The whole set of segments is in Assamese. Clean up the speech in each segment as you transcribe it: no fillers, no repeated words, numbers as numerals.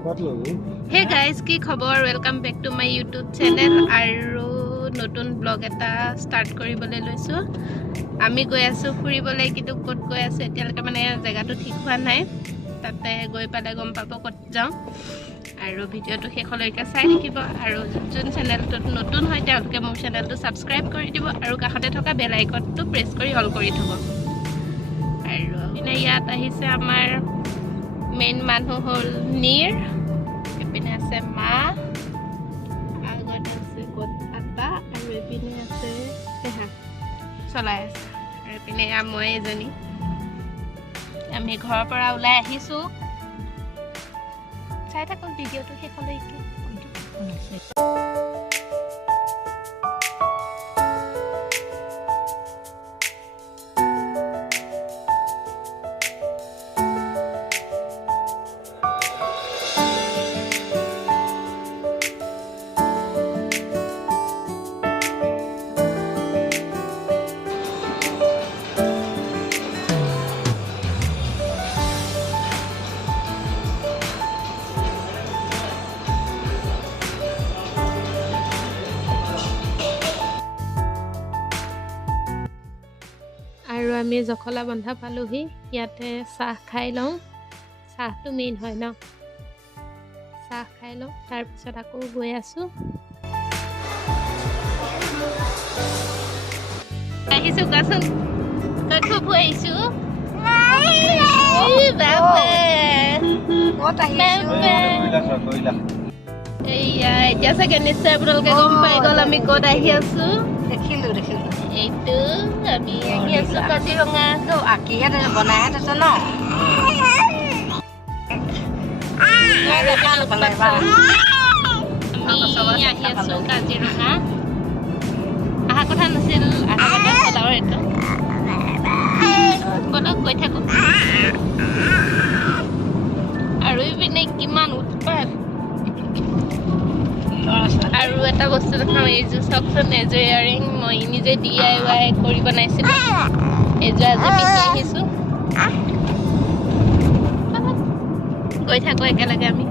Hey guys, কি খবৰ? Welcome back to my YouTube channel আৰু নতুন ব্লগ এটা ষ্টাৰ্ট কৰিবলৈ লৈছো। আমি গৈ আছো ফুৰিবলৈ, কিন্তু ক'ত গৈ আছো এতিয়ালৈকে মানে জেগাটো ঠিক হোৱা নাই। তাতে গৈ পালে গম পাব ক'ত যাওঁ। আৰু ভিডিঅ'টো শেষলৈকে চাই থাকিব আৰু যোন চেনেলটোত নতুন হয় তেওঁলোকে মোৰ চেনেলটো ছাবস্ক্ৰাইব কৰি দিব আৰু কাষতে থকা বেল আইকনটো প্ৰেছ কৰি অল কৰি থ'ব। আৰু ইয়াত আহিছে আমাৰ মেইন মানুহ হ'ল নীৰ, এপিনে আছে মা, আগতে আছে আটা আৰু এপিনে আছে পেহা চলাই আছে, আৰু এপিনে মই এজনী। আমি ঘৰৰ পৰা ওলাই আহিছোঁ। চাই থাকক ভিডিঅ'টো শেষলৈকে। আৰু আমি জখলা বন্ধা পালোহি। ইয়াতে চাহ খাই লওঁ, চাহটো মেইন হয় ন। চাহ খাই লওঁ, তাৰপিছত আকৌ গৈ আছোঁ। আহিছোঁ কোৱাচোন, ক'ত ফুৰিব আহিছোঁ? এইয়া এতিয়া চাগে নিশ্চয় আপোনালোকে গম পাই গ'ল আমি ক'ত আহি আছোঁ। দেখিলোঁ এইটো আমি আহি আছোঁ কাজিৰঙা। আঁকিহে বনাইহে থৈছে ন। আমি আহি আছোঁ কাজিৰঙা। অহা কথা নাছিল, অহা কথা হ'ল আৰু এইটো। বলক গৈ থাকোঁ। আৰু ইপিনে কিমান উৎপাত। আৰু এটা বস্তু দেখাওঁ, এইযোৰ চাওকচোন, এযোৰ ইয়াৰিং মই নিজে DIY কৰি বনাইছিলোঁ। এইযোৰ আজি পিন্ধি আহিছোঁ। গৈ থাকোঁ একেলগে আমি।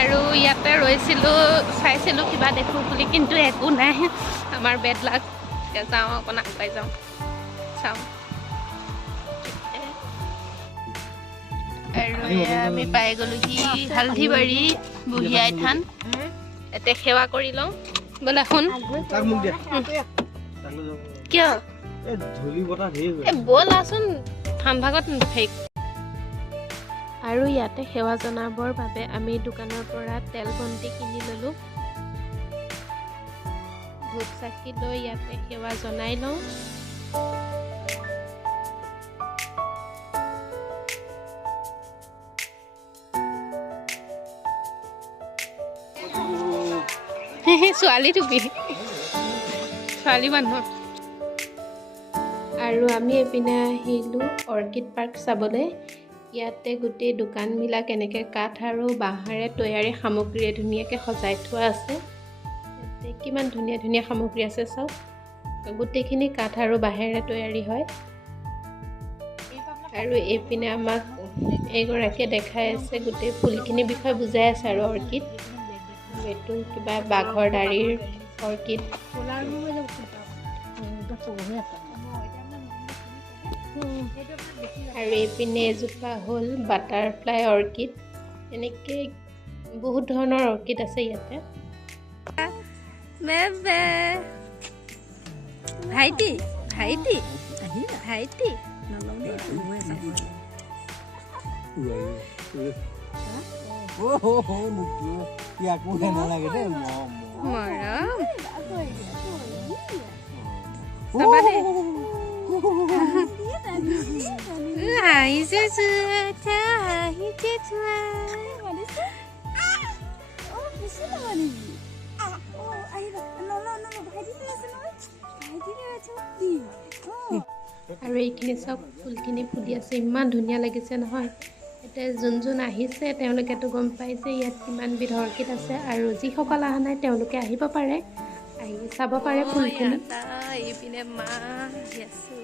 আৰু ইয়াতে ৰৈছিলোঁ, চাইছিলোঁ কিবা দেখোঁ বুলি, কিন্তু একো নাই। আমাৰ বেড লাক। যাওঁ অকণ আগবাই যাওঁ, চাওঁ। আৰু আমি পাই গ'লোহি হালধিবাৰী বুঢ়িয়াই থান। ইয়াতে সেৱা কৰি লওঁ। ব'লা শুন, কিয় ব'লাচোন ঠাণ্ডাগত ফেক। আৰু ইয়াতে সেৱা জনাবৰ বাবে আমি দোকানৰ পৰা তেল বন্তি কিনি ল'লোঁ। ধূপ চাকি লৈ ইয়াতে সেৱা জনাই লওঁ। ছোৱালী টুপি, ছোৱালী মানুহ। আৰু আমি এইপিনে আহিলোঁ অৰ্কিড পাৰ্ক চাবলৈ। ইয়াতে গোটেই দোকানবিলাক এনেকৈ কাঠ আৰু বাঁহেৰে তৈয়াৰী সামগ্ৰীৰে ধুনীয়াকৈ সজাই থোৱা আছে। ইয়াতে কিমান ধুনীয়া ধুনীয়া সামগ্ৰী আছে চাওক। গোটেইখিনি কাঠ আৰু বাঁহেৰে তৈয়াৰী হয়। আৰু এইপিনে আমাক এগৰাকীয়ে দেখাই আছে, গোটেই ফুলখিনিৰ বিষয়ে বুজাই আছে আৰু অৰ্কিড। এইটো কিবা বাঘৰ দাড়িৰ অৰ্কিড। আৰু এইপিনে এজোপা হ'ল বাটাৰফ্লাই অৰ্কিড। এনেকৈ বহুত ধৰণৰ অৰ্কিড আছে ইয়াতে। ভাইটি ভাইটি ভাইটি আৰু এইখিনি চব ফুলখিনি ফুলি আছে, ইমান ধুনীয়া লাগিছে নহয়। এতিয়া যোন আহিছে তেওঁলোকেতো গম পাই যে ইয়াত কিমান বিধ অৰ্কিড আছে, আৰু যিসকল অহা নাই তেওঁলোকে আহিব পাৰে, আহি চাব পাৰে ফুলখিনি। এইপিনে মা আহি আছো।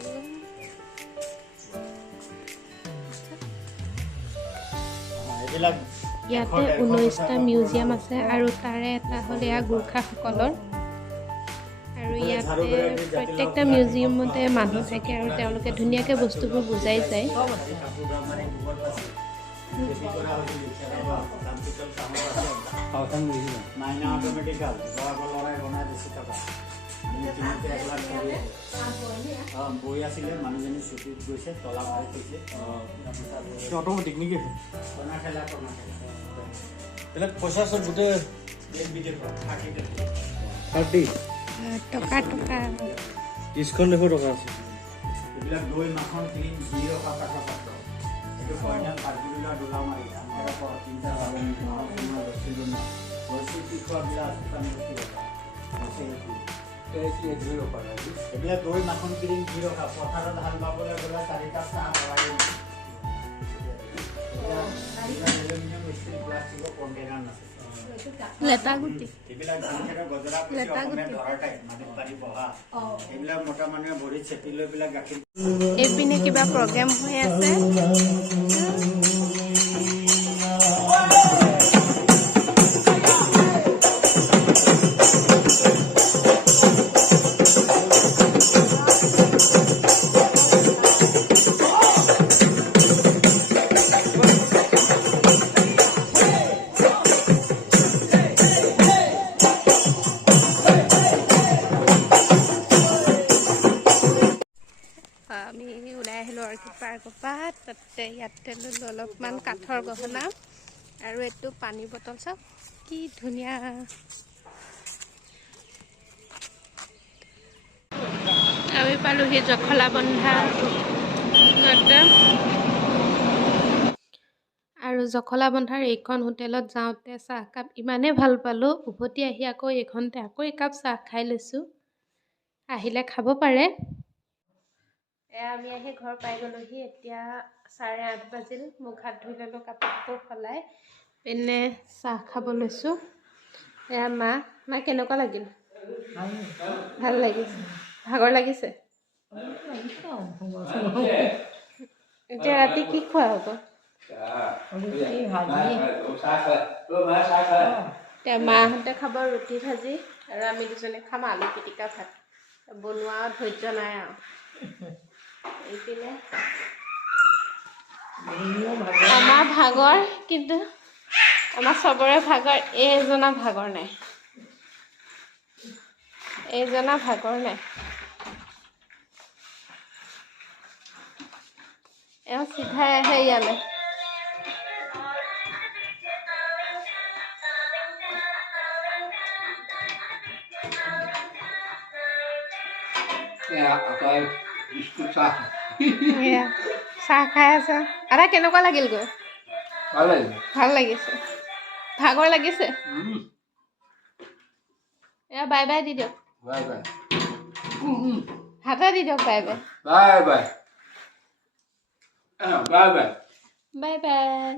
ইয়াতে 19টা মিউজিয়াম আছে, আৰু তাৰে এটা হ'ল এয়া গোৰ্খাসকলৰ। আৰু ইয়াতে প্ৰত্যেকটা মিউজিয়ামতে মানুহ থাকে, আৰু তেওঁলোকে ধুনীয়াকৈ বস্তুবোৰ বুজাই যায়। বৈ আছিলে মানুহজনী ছুটিত গৈছে, তলা মাৰি থৈছে অট'মেটিক নেকি? এইবিলাক পইচা চব গোটেই টকা 30খন দেখো টকা আছে। এইবিলাক দৈ মাখন ক্ৰীম ঘি ৰখা কাঠৰ পাত্ৰ, এইটো কইনা কাঠগুৰিলা দোলা মাৰি তিনিটা এইবিলাক দৈ মাখন ক্ৰীম ঘি ৰখা পথাৰত হাল বাবলৈ গ'লে 4টা চাহ ভৰাই এলুমিনিয়াম ষ্টীল প্লাষ্টিকৰ কণ্টেইনাৰ নাছে। এইবিলাক মতা মানুহে ভৰিত চেপি লৈ পেলাই গাখীৰ। এইপিনে কিবা প্ৰগ্ৰেম হৈ আছে। আমি ওলাই আহিলোঁ অৰ্কিড পাৰ্কৰ পৰা। তাতে ইয়াতে ল'লোঁ অলপমান কাঠৰ গহনা, আৰু এইটো পানী বটল চাওক কি ধুনীয়া। আমি পালোহি জখলাবন্ধা, আৰু জখলাবন্ধাৰ এইখন হোটেলত যাওঁতে চাহকাপ ইমানেই ভাল পালোঁ, উভতি আহি আকৌ এইখনতে আকৌ একাপ চাহ খাই লৈছোঁ। আহিলে খাব পাৰে। আমি আহি ঘৰ পাই গ'লোহি। এতিয়া 8:30 বাজিল। মুখ হাত ধুই ল'লোঁ, কাপোৰ সলাই পিনে চাহ খাব লৈছোঁ। এয়া মা কেনেকুৱা লাগিল? ভাল লাগিছে। ভাগৰ লাগিছে? এতিয়া ৰাতি কি খোৱা হ'ব? এতিয়া মাহঁতে খাব ৰুটি ভাজি, আৰু আমি দুজনে খাম আলু পিটিকা ভাত। বনোৱা ধৈৰ্য নাই আৰু। এইপিনে আমাৰ ভাগৰ, কিন্তু আমাৰ চবৰে ভাগৰ, এইজনা ভাগৰ নাই। এওঁ চিধাই আহে ইয়ালৈ। চাহ খাই আছা? আদা কেনেকুৱা লাগিল গৈ? ভাল লাগিছে। ভাগৰ লাগিছে? এয়া বাই বাই দি দিয়ক। হাতে দি দিয়ক বাই বাই। Bye bye.